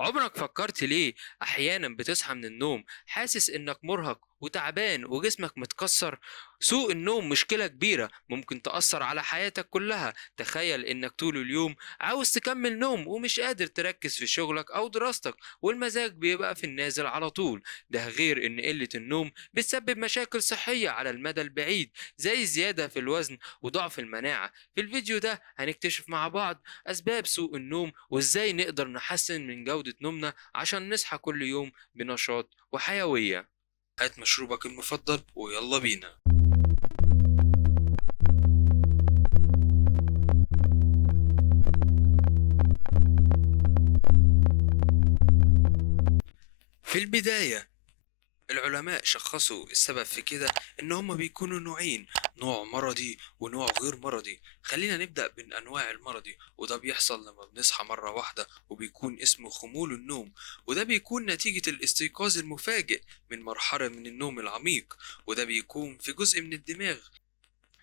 عمرك فكرت ليه أحيانا بتصحى من النوم حاسس إنك مرهق وتعبان وجسمك متكسر؟ سوء النوم مشكلة كبيرة ممكن تأثر على حياتك كلها. تخيل إنك طول اليوم عاوز تكمل نوم ومش قادر تركز في شغلك أو دراستك، والمزاج بيبقى في النازل على طول. ده غير إن قلة النوم بتسبب مشاكل صحية على المدى البعيد، زي زيادة في الوزن وضعف المناعة. في الفيديو ده هنكتشف مع بعض أسباب سوء النوم وإزاي نقدر نحسن من جودة نومنا عشان نصحى كل يوم بنشاط وحيوية. هات مشروبك المفضل ويلا بينا. في البداية العلماء شخصوا السبب في كده إن هما بيكونوا نوعين، نوع مرضي ونوع غير مرضي. خلينا نبدأ بالأنواع المرضي، وده بيحصل لما بنصحى مرة واحدة وبيكون اسمه خمول النوم. وده بيكون نتيجة الاستيقاظ المفاجئ من مرحلة من النوم العميق، وده بيكون في جزء من الدماغ.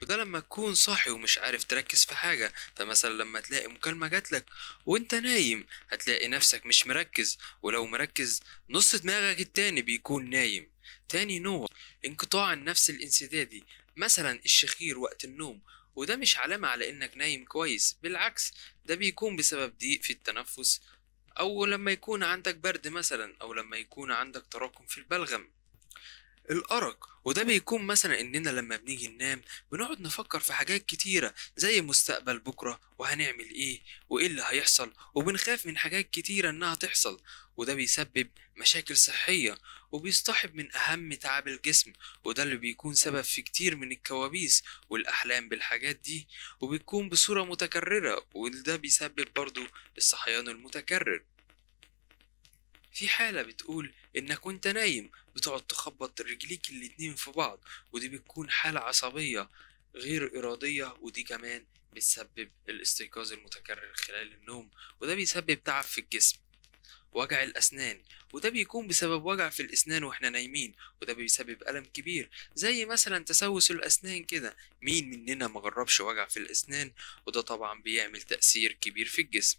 وده لما تكون صاحي ومش عارف تركز في حاجة، فمثلا لما تلاقي مكالمة جاتلك وانت نايم هتلاقي نفسك مش مركز، ولو مركز نص دماغك التاني بيكون نايم. تاني نوع، انقطاع النفس الانسدادي، مثلا الشخير وقت النوم. وده مش علامة على انك نايم كويس، بالعكس ده بيكون بسبب ضيق في التنفس، او لما يكون عندك برد مثلا، او لما يكون عندك تراكم في البلغم. الأرق، وده بيكون مثلا إننا لما بنيجي ننام بنقعد نفكر في حاجات كتيرة زي مستقبل بكرة وهنعمل إيه وإيه اللي هيحصل، وبنخاف من حاجات كتيرة إنها تحصل. وده بيسبب مشاكل صحية وبيصطحب من أهم تعب الجسم، وده اللي بيكون سبب في كتير من الكوابيس والأحلام بالحاجات دي، وبيكون بصورة متكررة، وده بيسبب برضو الصحيان المتكرر. في حالة بتقول إنك وإنت نايم بتقعد تخبط رجليك الاتنين في بعض، ودي بتكون حالة عصبية غير إرادية، ودي كمان بتسبب الاستيقاظ المتكرر خلال النوم، وده بيسبب تعب في الجسم. وجع الأسنان، وده بيكون بسبب وجع في الأسنان وإحنا نايمين، وده بيسبب ألم كبير زي مثلا تسوس الأسنان كده. مين مننا مجربش وجع في الأسنان؟ وده طبعا بيعمل تأثير كبير في الجسم.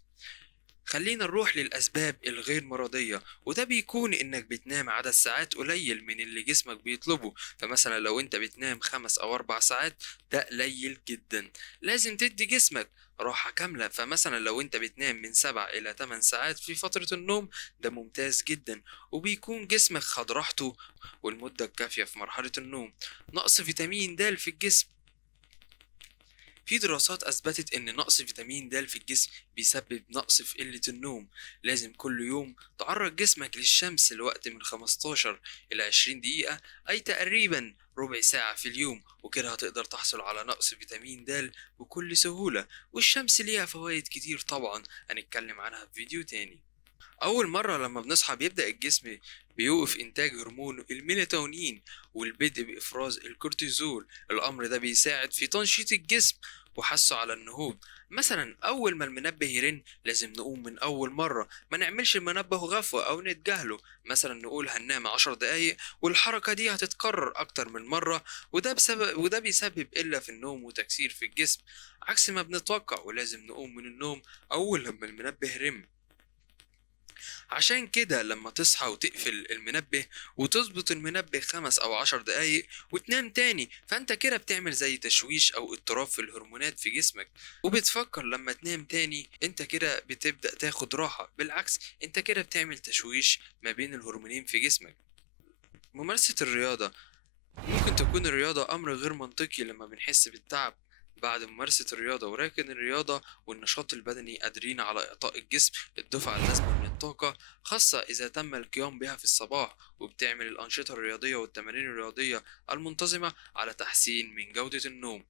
خلينا نروح للأسباب الغير مرضية، وده بيكون إنك بتنام عدد ساعات قليل من اللي جسمك بيطلبه. فمثلا لو أنت بتنام 5 أو 4 ساعات ده قليل جدا، لازم تدي جسمك راحة كاملة. فمثلا لو أنت بتنام من 7 إلى 8 ساعات في فترة النوم ده ممتاز جدا، وبيكون جسمك خد راحته والمدة الكافية في مرحلة النوم. نقص فيتامين د في الجسم، في دراسات أثبتت إن نقص فيتامين د في الجسم بيسبب نقص في قلة النوم. لازم كل يوم تعرض جسمك للشمس لوقت من 15 إلى 20 دقيقة، أي تقريبا ربع ساعة في اليوم، وكده هتقدر تحصل على نقص فيتامين د بكل سهولة. والشمس ليها فوائد كتير طبعا هنتكلم عنها في فيديو تاني. أول مرة لما بنصحى بيبدأ الجسم بيوقف إنتاج هرمون الميلاتونين والبدء بإفراز الكورتيزول. الأمر ده بيساعد في تنشيط الجسم وحثه على النهوض. مثلا أول ما المنبه يرن لازم نقوم من أول مرة، ما نعملش المنبه غفوة أو نتجاهله. مثلا نقول هننام 10 دقايق، والحركة دي هتتكرر أكتر من مرة، وده بيسبب قلة في النوم وتكسير في الجسم عكس ما بنتوقع. ولازم نقوم من النوم أول لما المنبه يرن. عشان كده لما تصحى وتقفل المنبه وتظبط المنبه 5 أو 10 دقايق وتنام تاني، فانت كده بتعمل زي تشويش أو اضطراب في الهرمونات في جسمك، وبتفكر لما تنام تاني انت كده بتبدأ تاخد راحة. بالعكس انت كده بتعمل تشويش ما بين الهرمونين في جسمك. ممارسة الرياضة، ممكن تكون الرياضة أمر غير منطقي لما بنحس بالتعب بعد ممارسة الرياضة، ولكن الرياضة والنشاط البدني قادرين على إعطاء الجسم الدفعة اللازمة من الطاقة، خاصة إذا تم القيام بها في الصباح. وبتعمل الأنشطة الرياضية والتمارين الرياضية المنتظمة على تحسين من جودة النوم.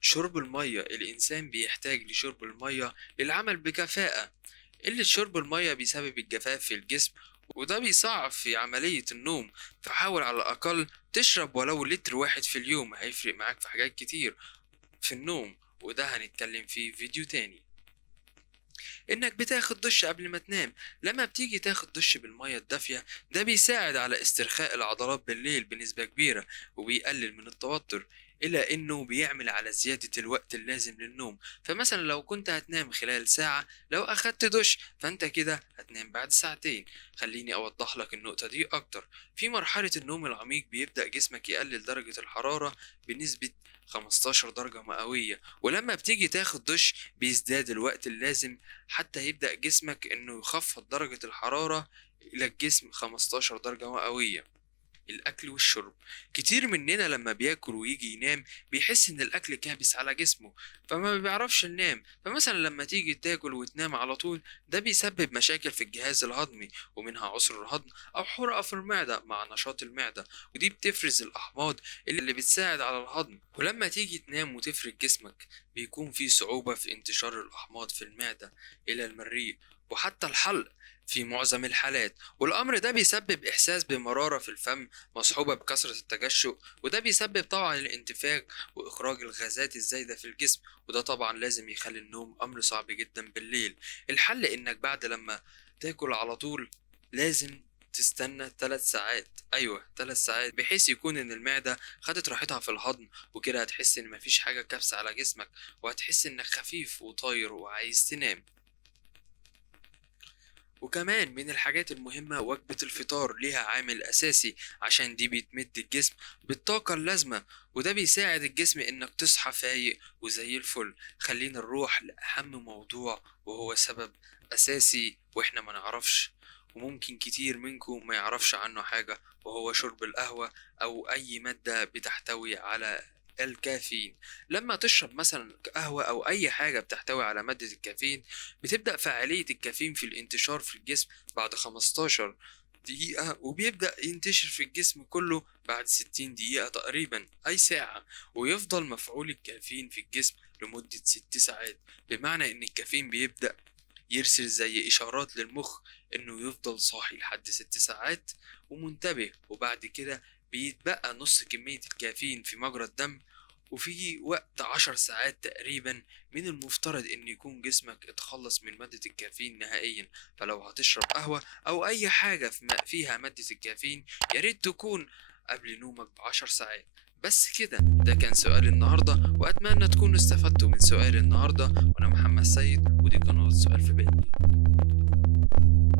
شرب المية، الإنسان بيحتاج لشرب المية للعمل بكفاءة. قلة شرب المية بيسبب الجفاف في الجسم، وده بيصعب في عملية النوم. فحاول على الأقل تشرب ولو لتر واحد في اليوم، هيفرق معاك في حاجات كتير في النوم، وده هنتكلم فيه في فيديو تاني. انك بتاخد دش قبل ما تنام، لما بتيجي تاخد دش بالمية الدافية ده بيساعد على استرخاء العضلات بالليل بنسبة كبيرة وبيقلل من التوتر. إلا إنه بيعمل على زيادة الوقت اللازم للنوم. فمثلا لو كنت هتنام خلال ساعة، لو أخدت دش فأنت كده هتنام بعد ساعتين. خليني أوضح لك النقطة دي أكتر. في مرحلة النوم العميق بيبدأ جسمك يقلل درجة الحرارة بنسبة 15 درجة مئوية، ولما بتيجي تاخد دش بيزداد الوقت اللازم حتى يبدأ جسمك إنه يخفض درجة الحرارة إلى الجسم 15 درجة مئوية. الأكل والشرب، كتير مننا لما بياكل ويجي ينام بيحس إن الأكل كابس على جسمه فما بيعرفش ينام. فمثلا لما تيجي تاكل وتنام على طول ده بيسبب مشاكل في الجهاز الهضمي، ومنها عسر الهضم أو حرقة في المعدة مع نشاط المعدة، ودي بتفرز الأحماض اللي بتساعد على الهضم. ولما تيجي تنام وتفرد جسمك بيكون في صعوبة في انتشار الأحماض في المعدة إلى المريء وحتى الحلق في معظم الحالات، والأمر ده بيسبب إحساس بمرارة في الفم مصحوبة بكثرة التجشؤ، وده بيسبب طبعا الانتفاخ وإخراج الغازات الزايدة في الجسم، وده طبعا لازم يخلي النوم أمر صعب جدا بالليل. الحل إنك بعد لما تاكل على طول لازم تستنى 3 ساعات، أيوة 3 ساعات، بحيث يكون إن المعدة خدت راحتها في الهضم، وكده هتحس إن مفيش حاجة كابسة على جسمك، وهتحس إنك خفيف وطاير وعايز تنام. وكمان من الحاجات المهمة وجبة الفطار ليها عامل أساسي، عشان دي بتمد الجسم بالطاقة اللازمة، وده بيساعد الجسم إنك تصحى فايق وزي الفل. خلينا نروح لأهم موضوع وهو سبب أساسي وإحنا ما نعرفش، وممكن كتير منكم ما يعرفش عنه حاجة، وهو شرب القهوة أو أي مادة بتحتوي على الكافيين. لما تشرب مثلا قهوة أو أي حاجة بتحتوي على مادة الكافيين بتبدأ فعالية الكافيين في الانتشار في الجسم بعد 15 دقيقة، وبيبدأ ينتشر في الجسم كله بعد 60 دقيقة تقريبا، أي ساعة، ويفضل مفعول الكافيين في الجسم لمدة 6 ساعات. بمعنى إن الكافيين بيبدأ يرسل زي إشارات للمخ إنه يفضل صاحي لحد 6 ساعات ومنتبه، وبعد كده بيتبقى نص كمية الكافيين في مجرى الدم. وفي وقت 10 ساعات تقريبا من المفترض ان يكون جسمك اتخلص من مادة الكافيين نهائيا. فلو هتشرب قهوة او اي حاجة فيها مادة الكافيين ياريت تكون قبل نومك ب10 ساعات. بس كده، ده كان سؤال النهاردة، وأتمنى تكونوا استفدتوا من سؤال النهاردة. وأنا محمد سيد، ودي قناة سؤال في بالي.